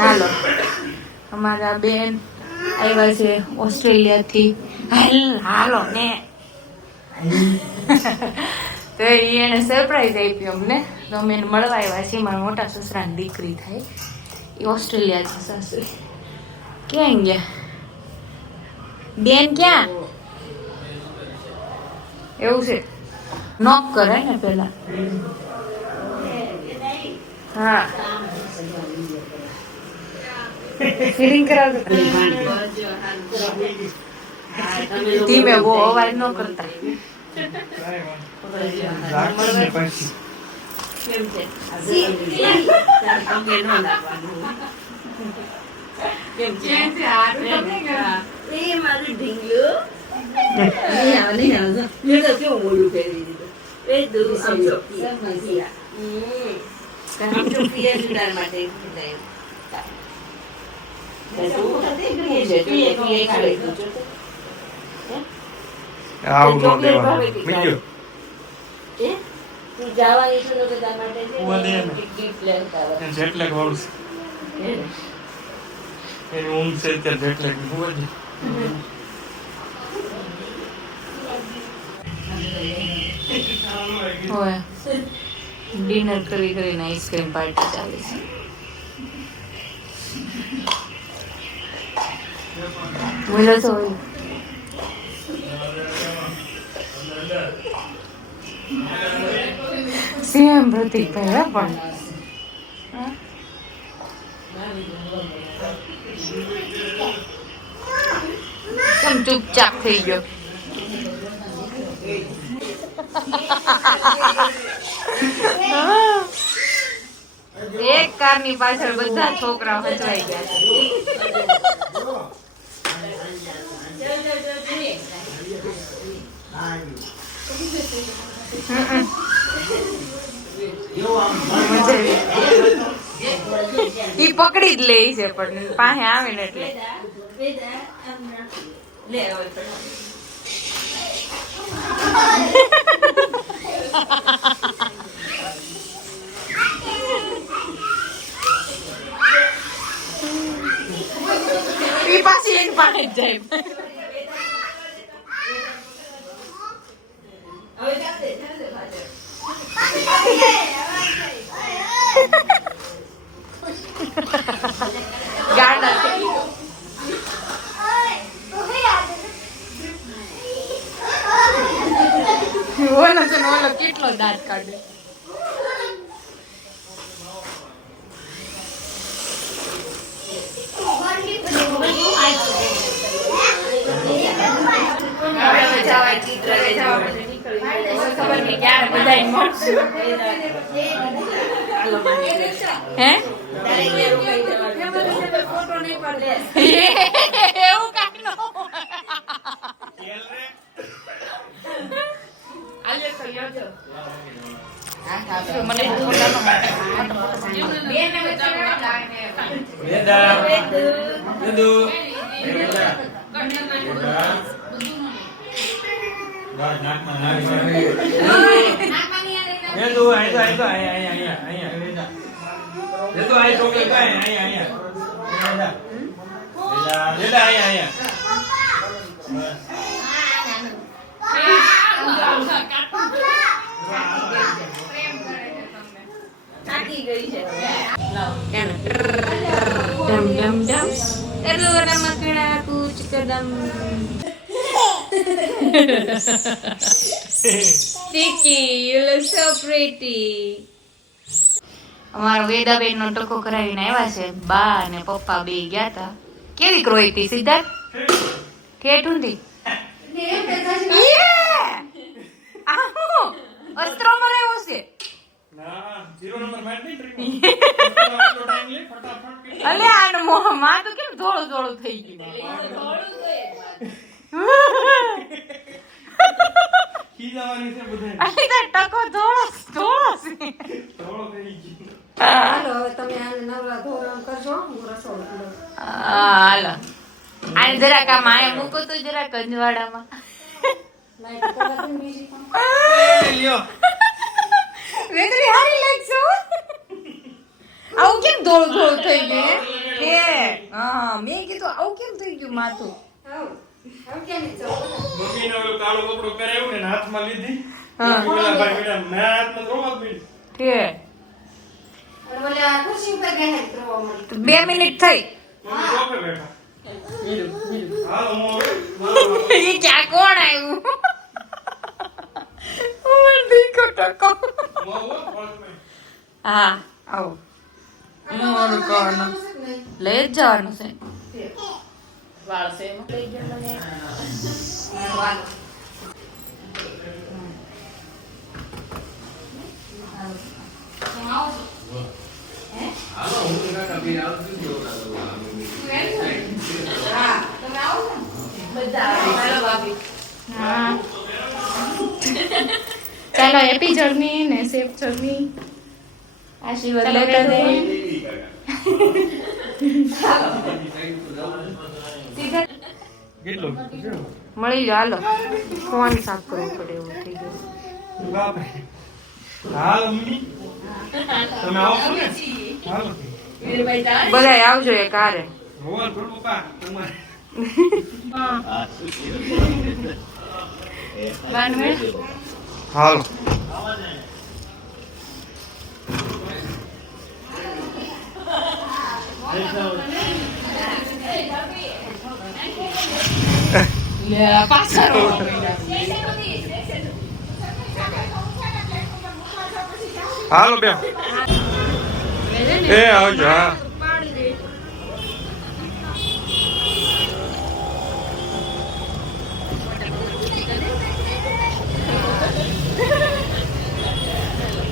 હાલો અમારા બેન આવ્યા છે ઓસ્ટ્રેલિયાથી. હાલ ને. તો એને સરપ્રાઈઝ આપી અમને. તો અમે એને મળવા આવ્યા છીએ. મારા મોટા સસરાની દીકરી થાય. એ ઓસ્ટ્રેલિયા છે સાસુ. ક્યાં ગયા? બેન ક્યાં? એવું છે. નોક કરાય ને પેલા હા. ફિલિંગ કરાવજો ધીમે બહુ અવાજ ન કરતા એ મારું ઢીંગલું નહીં આવે નહીં આવે મેં તો કેવું મોડું પહેરી દીધું એ દૂર સમજો હમ. સમજો પિયર જુડાર માટે કીધા એમ. તું હતી ગઈ છે, તું એક એક ખાઈ તું જો તો. આવું ન ચોકલેટ દેવાનું ભાવે કે બીજું એ? તું જવાની છે તો તારા માટે છે ને ઉવા દે ને. એક gift લેતા આવો. એ જેટલેગ વાળું છે હે ને? એની ઊંઘ છે અત્યારે જેટલેગ હોવા દે હોય ડિનર કરી કરીને આઈસ્ક્રીમ પાર્ટી ચાલે છે બોલો છો સેમ પ્રતિકભાઈ હે પણ? કેમ ચૂપચાપ થઈ ગયો એક કારની પાછળ બધા છોકરા હચવાઈ ગયા ઈ પકડી જ લે છે, પણ પાસે આવે ને એટલે. ઈ પાછી એની પાસે જાય હવે ચાલશે, ચાલશે પાછળ. ગાડા ઓલો છે ને ઓલો કેટલો દાંત કાઢે હવે હવે જવાય ચિત્ર હવે જવા માટે નીકળી જાય. ખબર નહીં ક્યારે બધાય મળશું હે તારે અહીંયા રોકાઈ જવાનું. ફોટો નહીં પાડે. એવું કાંઈ ન હોય. આલ્યો તો લ્યો જો. જો મને બહુ ફોટાનો માટે. બેનને વચ્ચે લાવીને. વેદા વેદુ. વેદુ વેદા ગાડ નાકમાં નાખી વેદુ આઈ તો આઈ તો આઈ આઈ આઈ આઈ વેદા વેદુ આઈ ચોકલેટ આઈ આઈ આઈ વેદા વેદા વેદા આઈ આઈ થાકી ગઈ છે. ડમ ડમ ડમ. રમકડા કૂચ કદમ. અમારા વેદાબેન નો ટકો કરાવીને આવ્યા છે. બા અને પપ્પા બે ગયા તા કેવી ક્રોઈ હતી સિદ્ધાર્થ? ઠેઠ ઊંધી. અસ્ત્રો મરાયો છે. અલે આનો મોહમાં તો કેમ ધોળું ધોળું થઈ ગયું? ખી જવાની છે બધે અલી ટકો ધોળો ધોળો છે. થઈ ગયો હાલો હવે તમે આને નવરા ધોરણ કરજો હું રસોડું હાલો. આને જરાક આ માય મૂકો તો જરાક કંજવાડામાં લાઈટ તો બીજી લ્યો. વેદરી હારી લાગશે હો. આવું કેમ ધોળ ધોળ થઈ ગયું હે? કે હા મેં કીધું આવું કેમ થઈ ગયું માથું આવું. આવું ક્યાં નહીં જવું? મમ્મીને ઓલું કાળો કપડો પહેરાવ્યો ને હાથમાં લીધી હા. પેલા ભાઈ મેં હાથમાં ધોવા કે. બે મિનિટ થઈ હું ક્યાં કોણ આવ્યું ઉમર દીકો ટકો હું આવું પાંચ મિનિટ. હા આવો મોડું કરવાનું લઈ જ જવાનું છે હા. ચાલો હેપી જર્ની ને સેફ જર્ની આશીર્વાદ લેતા દે કેટલું મળી ગયો હાલો. ફોન સાફ કરવો પડે એવું થઈ ગયું. બધા આવજો એ કારે હાલો. હાલો બે એ આવજો હા.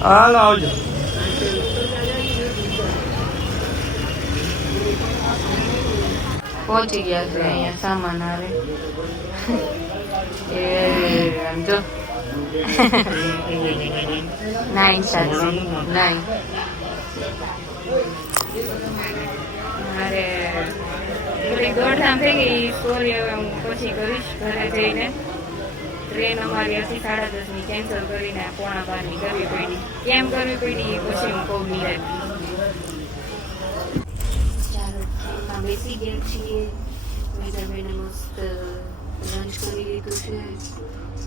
હાલો આવજો. પહોંચી ગયા છે અહીંયા સામાન આવે એ, આમ જો. નાઈ સાચી નાઈન મારે થોડી દોડધામ થઈ ગઈ સોરી હવે હું પછી કરીશ ઘરે જઈને. ટ્રેન અમારી હતી સાડા દસની કેન્સલ કરીને પોણા બારની કરવી પડી. કેમ કરવી પડી પછી હું કહું નિરાતી ચાલો ટ્રેનમાં બેસી ગયા છીએ. મેડમે મસ્ત લંચ કરી લીધું છે.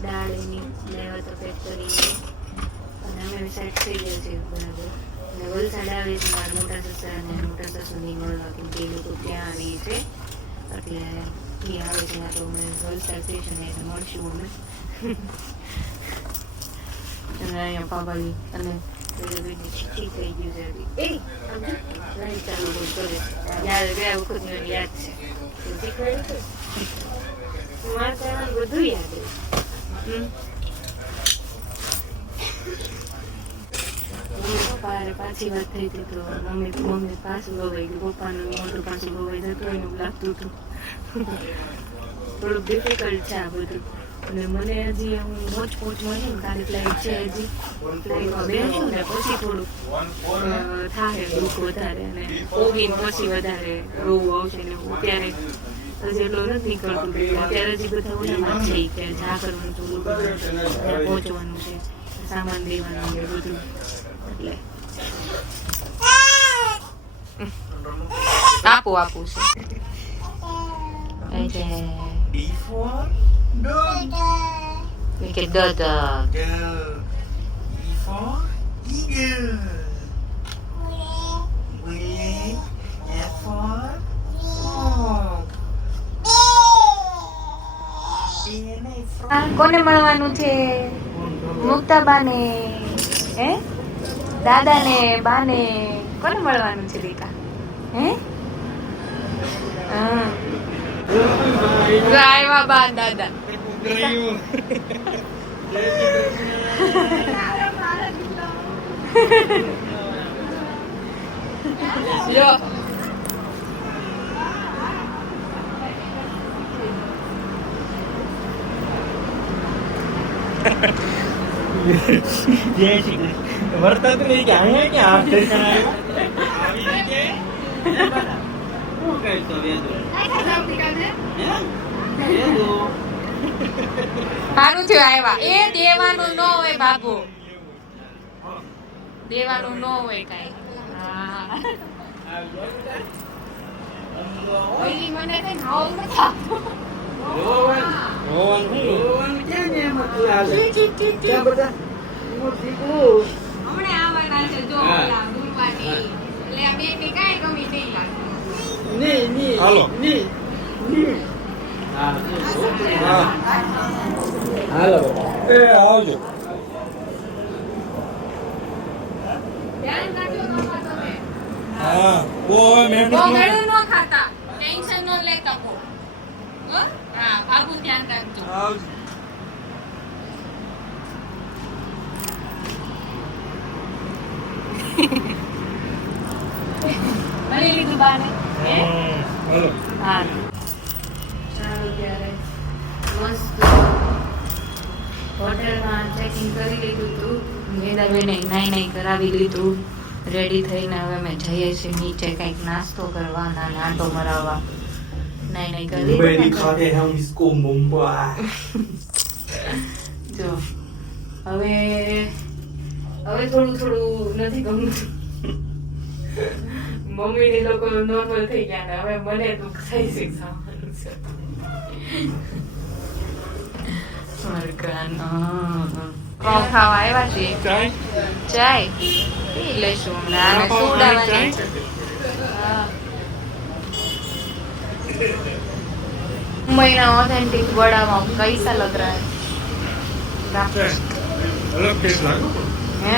દાળ એની લેવા તો પેક કરી અને અમે સેટ થઈ ગયા છે બરાબર. અને વલસાડ આવે છે મારા મોટા સસરા અને મોટા સસુની મળવા, કેમ કે એ લોકો ત્યાં આવી છે. એટલે એ આવે છે, તો અમે વલસાડ સ્ટેશને મળશું અમે. અને અહીંયા પાપાલી અને પેલા બેટી ઠીક થઈ ગયું છે હજી. એ આમ જો, લાઈટ ચાલુ બહુ કરે છે. યાદ ગયા વખતનું એને યાદ છે તો શીખવાડ્યું તો. મારે તો એમાં બધું યાદ છે હમ. મમ્મી પપ્પા પાછી વાત થઈ હતી તો મમ્મી મમ્મી પાછું ગવાઈ ગયું પપ્પાનું મોટું પાછું ગવાઈ જતું એનું લાગતું હતું થોડુંક ડિફિકલ્ટ છે આ બધું અને મને હજી હું મોજ પોચ મળી તારી ફ્લાઇટ છે હજી. ફ્લાઇટમાં બેસું ને પછી થોડુંક થાય દુઃખ વધારે અને ઓગીને પછી વધારે રોવું આવશે ને હું ત્યારે હજી એટલું નથી નીકળતું અત્યારે હજી બધા ઓલામાં છે કે જા પહોંચવાનું છે, સામાન દેવાનું બધું. એટલે. આપું આપું છે. D for dog. મેં કે દાદા Dog. E for eagle. Willie. F for. કોને મળવાનું છે મુક્તા બાને હે દાદાને બાને કોને મળવાનું છે દીકા હે હા આવ્યા બા દાદા. જો. જય શ્રી કૃષ્ણ. વર્તાતું નહીં કે અહીંયા ક્યાં? સ્ટેશન આવ્યું સારું થયું આવ્યા એ દેવાનું ન હોય બાપુ દેવાનું ન હોય કાંઈ. ને. હમણાં આવવાના છે જો ગુરુવારની. એટલે આ બે કઈ કમી નહીં લાગતી. ની, ની, હાલો. ની, ની. હા હાલો એ આવજો. હા હવે મહેનત ન ખાતા. ટેન્શન ન લેતા. હા, બાબુ ધ્યાન રાખજો. આવજો બાને? હે? હા. ચાલો ત્યારે મસ્ત હોટલમાં ચેકિંગ કરી લીધું હતું મેદાબેને નાઈ નાઈ કરાવી લીધું. રેડી થઈને હવે અમે જઈએ છીએ નીચે કંઈક નાસ્તો કરવા નાટો મરાવવા. નાઈ નાઈ કરી હવે હવે થોડું થોડું નથી ગમતું. મમ્મી ને લોકો નોર્મલ થઈ ગયા ને હવે મને દુઃખ થઈ છે ખાવાનું છે. મરઘાનો. આવ્યા ચાય. પી હમણાં. મુંબઈના ઓથેન્ટિક વડામાં કૈસા લગ રહા હે?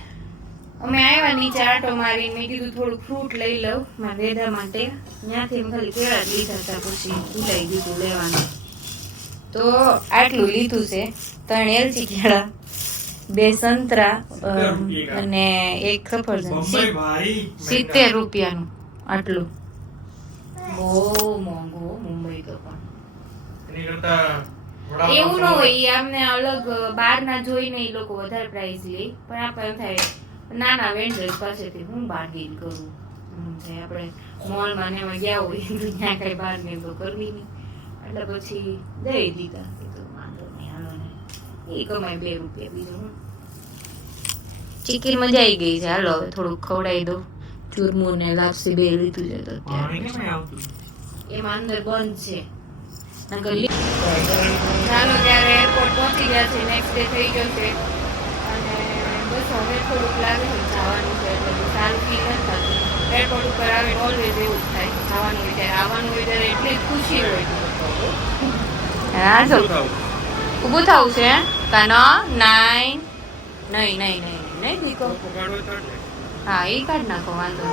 અમે આવ્યા નીચે આટો મારી મેં કીધું થોડું ફ્રૂટ લઈ લઉં મારા વેદા માટે. ત્યાંથી ખાલી કેળા લીધા હતા પછી ભૂલાઈ દીધું લેવાનું. તો આટલું લીધું છે ત્રણ એલચી કેળા બે સંતરા અને એક સફરજન. સિત્તેર રૂપિયાનું આટલું. બહુ મોંઘો મુંબઈ તો પણ. એવું ન હોય આમને અલગ બહારના જોઈને એ લોકો વધારે પ્રાઇસ લે પણ આપણે એમ થાય ના વેન્ડર્સ પાસેથી હું બાર્ગેન કરું? આપણે મોલમાં ને એમાં ગયા હોય તો ત્યાં કઈ બાર્ગેન તો કરવી નહીં. એટલે પછી દઈ દીધા. એ તો વાંધો નહીં હાલો ને. એ કમાય બે રૂપિયા બીજો ચીકી મજા આવી ગઈ છે. હાલો થોડુંક ખવડાવી દો ચૂરમું ને લાપસી બે લીધું છે તો એમાં અંદર બંધ છે. ચાલો ત્યારે એરપોર્ટ પહોંચી ગયા છે. નેક્સ્ટ ડે થઈ ગયો છે. છું થોડુંક લાગે છે જવાનું છે એટલે સારું ફીલ નથી એરપોર્ટ ઉપર ઓલવેઝ એવું જ થાય જવાનું હોય ત્યારે આવવાનું હોય ત્યારે એટલી ખુશી હોય. હા જો ઊભું થવું. છે કનો નાઈન નહીં નહીં નહીં નહીં નીકો હા એ કાઢ નાખો વાંધો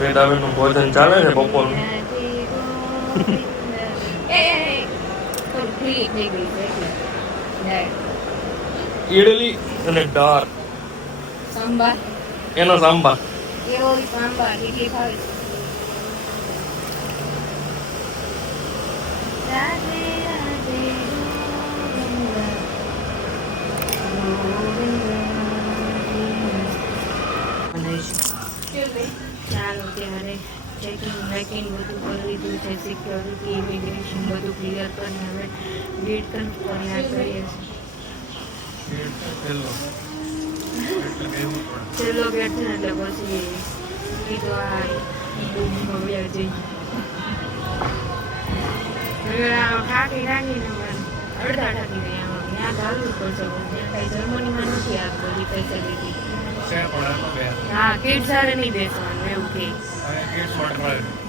વેદાબેન ભોજન ચાલે છે બપોરનું. ઈડલી અને દાળ સાંભાર. એનો સાંભાર. ઈડલી સાંભાર રાધે રાધે ચાલો ત્યારે ચેકિંગ વેકિંગ બધું કરી લીધું છે સિક્યોરિટી ઇમિગ્રેશન બધું ક્લિયર કરીને હવે ગેટ તરફ કરીએ છીએ છેલ્લો ગેટ છે એટલે પછી કીધો આ ડૂબમાં જઈ મને અડધા થાકી ગયા ત્યાં ચાલવું પડશે જર્મનીમાં નથી આ બધી ફેસિલિટી હા કિડ સાથે નહીં બેસવાનું એવું કે.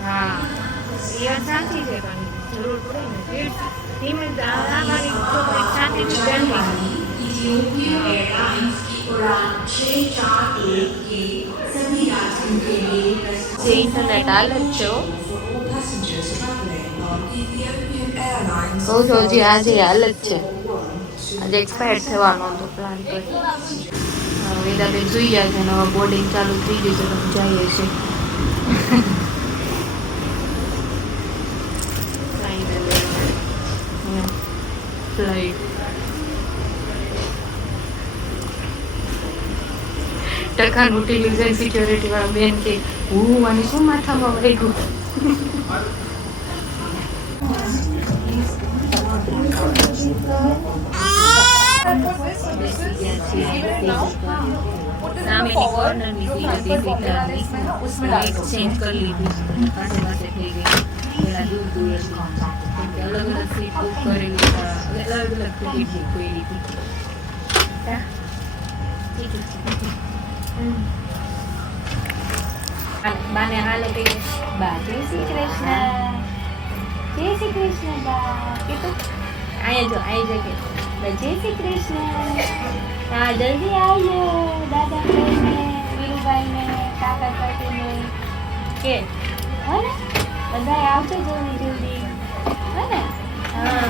હા. એ વાત સાચી છે પણ જરૂર પડે ને. કિડ ધીમે આ આ મારી છોકરી શાંતિથી છે છું આજે હાલત છે. આજે એક્સપાયર થવાનો હતો પ્લાન પર વેદાબેન સુઈ ગયા છે અને હવે બોર્ડિંગ ચાલુ થઈ ગયું છે તમે જઈએ છે ફ્લાઇટ ટકાનું ટેલિવિઝન સિક્યોરિટી વાળા બેન કે હું અને શું માથામાં વાગ્યું? સામેની કોર્નરની સીટ હતી ફિટરની લાઈટ ચેન્જ કરી લીધી પાસે પાસે થઈ ગઈ પેલા દૂર દૂર જ કેમ કે અલગ અલગ સીટ બુક કરેલી હતા. અલગ અલગ ટિકિટ બુક કરી હતી તા? ટિકિટ ટિકિટ હમ. હાલ- બાને હાલો કહીએ બા જય શ્રી કૃષ્ણ જય શ્રી કૃષ્ણ બા કીધું અહીંયા જો અહીંયા જો કે બા જય શ્રી કૃષ્ણ. હા જલ્દી આવજો દાદા ભાઈને વીરુભાઈને કાકા કાકીને કે હો ને? બધા આવજો જલ્દી જલ્દી. હો ને? હા.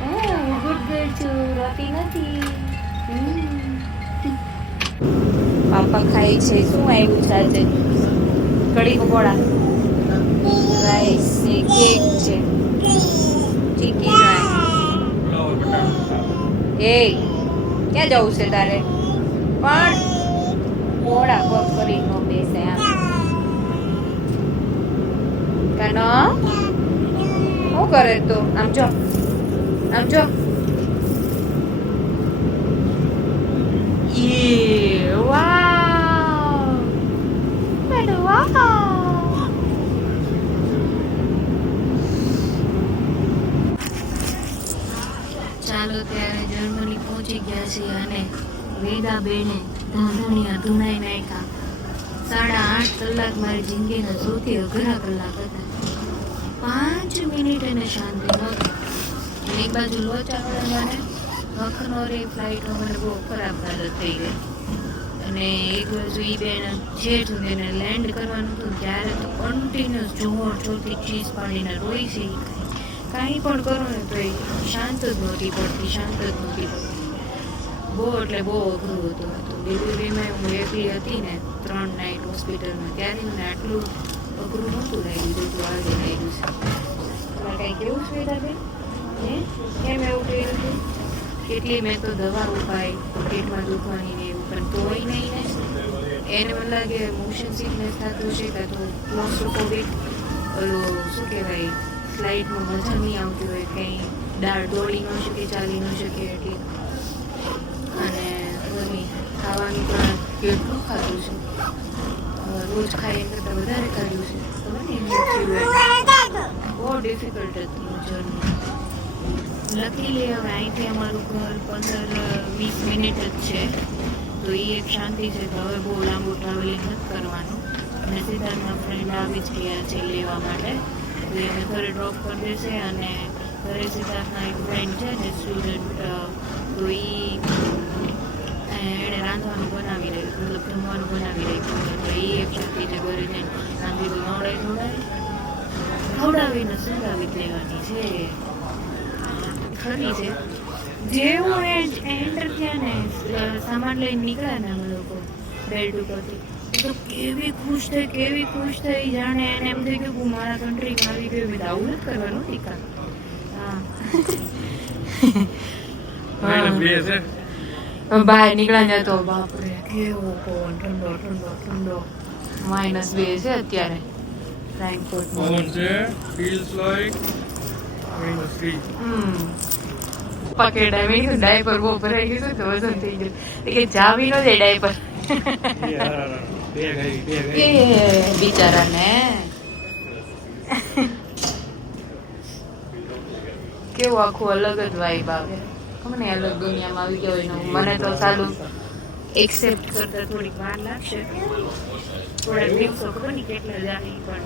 હમ, ગુડ ગર્લ છું રોતી નથી. પાપા ખાય છે. શું આવ્યું છે કઢી પકોડા? રાઈસ ને કેક છે ચીકી રાઈસ ફ્લાવર બટાકા એ ક્યાં જવું છે તારે પણ ઘોડા પગ કરી નો બેસે આમ કાનો શું કરે તું આમ જો આમ જો યે વાવ પણ વાવ ચાલો ત્યારે જર્મની છીએ અને વેદાબેને ધાંધણિયા ધૂણાઈ નાખ્યા. સાડા આઠ કલાક મારી જિંદગીના સૌથી અઘરા કલાક હતા. પાંચ મિનિટ એને શાંતિ નહોતી. એક બાજુ લોચા વળાને વખનોરી ફ્લાઇટ મને બહુ ખરાબ હાલત થઈ ગઈ અને એક બાજુ એ બેન છે જ એને લેન્ડ કરવાનું હતું ત્યારે તો કન્ટિન્યુઅસ જોર જોરથી ચીઝ પાડીને રોઈ છે. કાંઈ પણ કરો ને તો એ શાંત જ નહોતી પડતી, શાંત જ નહોતી પડતી. બહુ એટલે બહુ અઘરું હતું હતું. ડિલિવરીમાં હું એકલી હતી ને ત્રણ નાઇટ હોસ્પિટલમાં ત્યારે મને આટલું અઘરું નહોતું લાગ્યું જેટલું આજે લાગ્યું છે. તમારે કેવું છે હે? કેમ એવું કેટલી મેં તો દવા ઉપાય પેટમાં દુખવાની ને એવું, પણ તોય નહીં ને. એને મને લાગે મોશન સિકનેસ થતું છે કાં તો ક્લોસ્ટ્રોફોબિક ઓલો શું કહેવાય ફ્લાઇટમાં મજા નહીં આવતી હોય, કંઈ દાળ દોડી ન શકે, ચાલી ન શકે, એટલે ખાવાનું પણ કેટલું ખાધું છે. રોજ ખાઈ એમ કરતાં વધારે ખાધું છે. બહુ ડિફિકલ્ટ હતું જર્ની લકીલી હવે, અહીંથી અમારું ઘર પંદર, વીસ મિનિટ જ છે. તો એ એક શાંતિ છે કે હવે બહુ લાંબુ ટ્રાવેલિંગ નથી કરવાનું. અને સિદ્ધાર્થના ફ્રેન્ડ આવી જ ગયા છે લેવા માટે. તો એને ઘરે ડ્રોપ કરી દેશે અને ઘરે સિદ્ધાર્થના એક ફ્રેન્ડ છે ને સ્ટુડન્ટ તો એ એણે રાંધવાનું બનાવી રહ્યું મતલબ જમવાનું બનાવી રહ્યું તો એ એક શક્તિ છે ઘરે જઈને રાંધી તો નવડાવી ખવડાવીને સંગાવી જ લેવાની છે. ખરી છે. જેવું એ એન્ટર થયા ને સામાન લઈને નીકળ્યા ને અમે લોકો બેલ્ટ ઉપરથી. તો કેવી ખુશ થઈ કેવી ખુશ થઈ જાણે એને એમ થઈ ગયું કે હું મારા કન્ટ્રીમાં આવી ગયો બધા આવું નથી કરવાનું ટીકા. હા. બે છે? બહાર નીકળ્યા ને તો બાપરે. કેવો પવન ઠંડો ઠંડો ઠંડો. માઇનસ બે છે અત્યારે. ફ્રેન્કફર્ટમાં પવન છે? Feels like minus three hmm. પકેડા મેં ડાયપર બહુ ભરાઈ ગયું તો વજન થઈ ગયું. કે જાવી નો જાય ડાયપર. બિચારાને. કેવું આખું અલગ જ વાઇબ આવે. મને અલગ દુનિયામાં આવી ગયો એનો મને તો સાલું એક્સેપ્ટ કરતા થોડીક વાર લાગશે. થોડાક દિવસો ખબર નહીં કેટલા જાય પણ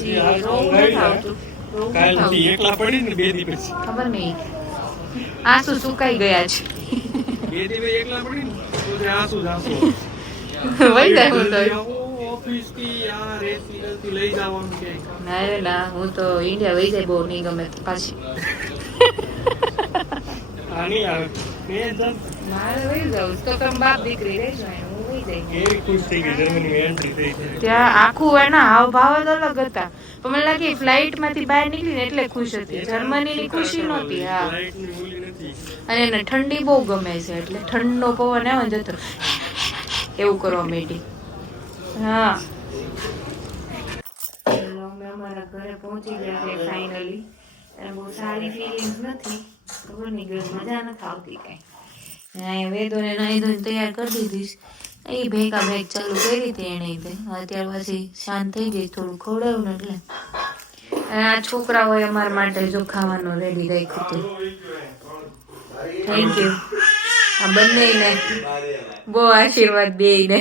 હજી રોવું નથી આવતું રોવું નથી કાલ આવતું. એકલા પડી ને બે દી ખબર નહીં. આંસુ સુકાઈ ગયા છે. બે દી એકલા પડી ને? તો આંસુ આંસુ. વહી જાય હું તો. ઓફિસથી આ રેતી રેતી લઈ જવાનું કે ના ના હું તો ઇન્ડિયા વહી જાય બહુ નહીં ગમે પાછી. આ નહીં આવે. બે એકદમ મારે વહી જાઉં તો તમે બાપ દીકરી રહી જાય હું વહી જઈશ. કેવી ખુશ થઈ ગઈ જર્મની એન્ટ્રી થઈ છે ત્યાં આખું એના હાવભાવ જ અલગ હતા. પણ મને લાગે ફ્લાઇટમાંથી બહાર નીકળી ને એટલે ખુશ હતી. જર્મની ની ખુશી નહોતી હા. અને એને ઠંડી બહુ ગમે છે એટલે ઠંડો પવન આવે જતો એવું કરવા માંડી. હા. અમે અમારા ઘરે પહોંચી ગયા છે ફાઇનલી બહુ સારી ફિલિંગ્સ નથી. ખબર નહીં કે મજા નથી આવતી કઈ. અહીંયા વેદોને નાહી ધોઈને તૈયાર કરી દીધીશ એ ભેગા ભેગ ચાલુ કરી હતી એને અત્યાર પછી શાંત થઈ ગઈ થોડું ખવડાવ્યું ને એટલે. અને આ છોકરાઓએ અમારા માટે જો ખાવાનું રેડી રાખ્યું હતું થેન્ક યુ આ બંનેને બહુ આશીર્વાદ બે પડે.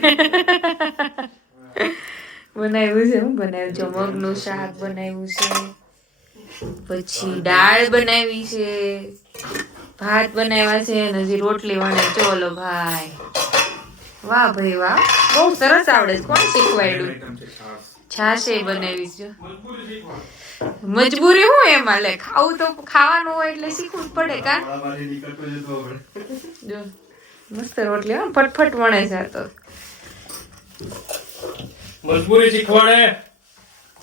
બનાવ્યું છે હું બનાવ્યું છે? મગનું શાક બનાવ્યું છે. પછી દાળ બનાવી છે ભાત બનાવ્યા છે અને હજી રોટલી વણે. ચોલો ભાઈ. વાહ ભાઈ વાહ. બહુ સરસ આવડે છે. કોણ શીખવાડ્યું? છાશે બનાવી છે મજબૂરી હું એમાં લે ખાવું તો ખાવાનું હોય એટલે શીખવું જ પડે કા? મસ્ત રોટલી હો ફટફટ વણે છે તો. મજબૂરી શીખવાડે.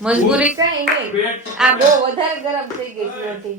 મજબૂરી કઈ નહીં. આ બહુ વધારે ગરમ થઈ ગઈ છે